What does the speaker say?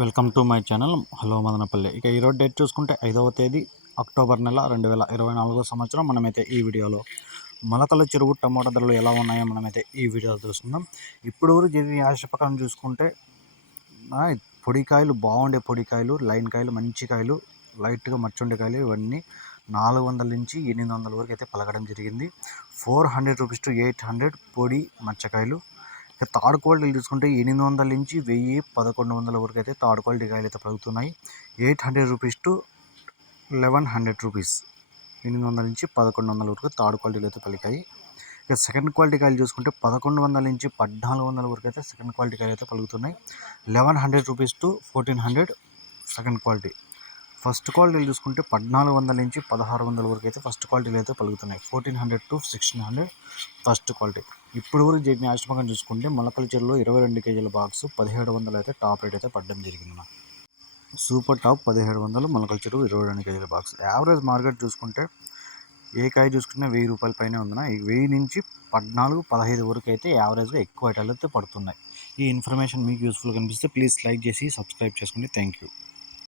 Welcome to my channel. Hello Madanapalle. ఇక ఈరోజు date చూసుకుంటే ఐదవ తేదీ అక్టోబర్ నెల రెండు వేల ఇరవై నాలుగో సంవత్సరం. మనమైతే ఈ వీడియోలో మొలకల చెరువు టమోటా ధరలు ఎలా ఉన్నాయో మనమైతే ఈ వీడియోలో తెలుసుకుందాం. ఇప్పుడు వరకు జరిగిన ఆశ ప్రకారం చూసుకుంటే పొడికాయలు బాగుండే పొడికాయలు లైన్ కాయలు మంచి కాయలు లైట్గా మర్చుండే కాయలు ఇవన్నీ నాలుగు వందల నుంచి ఎనిమిది వందల వరకు అయితే పలకడం జరిగింది. Four hundred rupees to eight hundred పొడి మచ్చకాయలు థర్డ్ క్వాలిటీలు తీసుకుంటే ఎనిమిది వందల నుంచి వెయ్యి పదకొండు వందల వరకు అయితే థర్డ్ క్వాలిటీ కాయలు అయితే పలుకుతున్నాయి. Eight hundred rupees to eleven hundred rupees ఎనిమిది వందల నుంచి పదకొండు వందల వరకు థర్డ్ క్వాలిటీలు అయితే పలికాయి. ఇక సెకండ్ క్వాలిటీ కాయలు చూసుకుంటే పదకొండు వందల నుంచి పద్నాలుగు వందల వరకు అయితే సెకండ్ క్వాలిటీ కాయలు అయితే పలుకుతున్నాయి. Eleven hundred rupees to fourteen hundred second quality. First క్వాలిటీలు చూసుకుంటే పద్నాలుగు వందల నుంచి పదహారు వందల వరకు అయితే ఫస్ట్ క్వాలిటీలు అయితే పలుకుతున్నాయి. Fourteen hundred to sixteen hundred first quality ఇప్పుడు వరకు జరిగిన ఆశ్రమకం చూసుకుంటే మొలకల చెరువులో ఇరవై రెండు కేజీల బాక్స్ పదిహేడు వందలు అయితే టాప్ రేట్ అయితే పడడం జరిగింది అన్న. సూపర్ టాప్ పదిహేడు వందలు మొలకల చెరువు ఇరవై రెండు కేజీల బాక్స్. యావరేజ్ మార్కెట్ చూసుకుంటే ఏ కాయ చూసుకున్నా వెయ్యి రూపాయల పైన ఉందన్న. ఈ వెయ్యి నుంచి పద్నాలుగు పదహైదు వరకు అయితే యావరేజ్గా ఎక్కువ ఐటాలు అయితే పడుతున్నాయి. ఈ ఇన్ఫర్మేషన్ మీకు యూస్ఫుల్ కనిపిస్తే ప్లీజ్ లైక్ చేసి సబ్స్క్రైబ్ చేసుకోండి. Thank you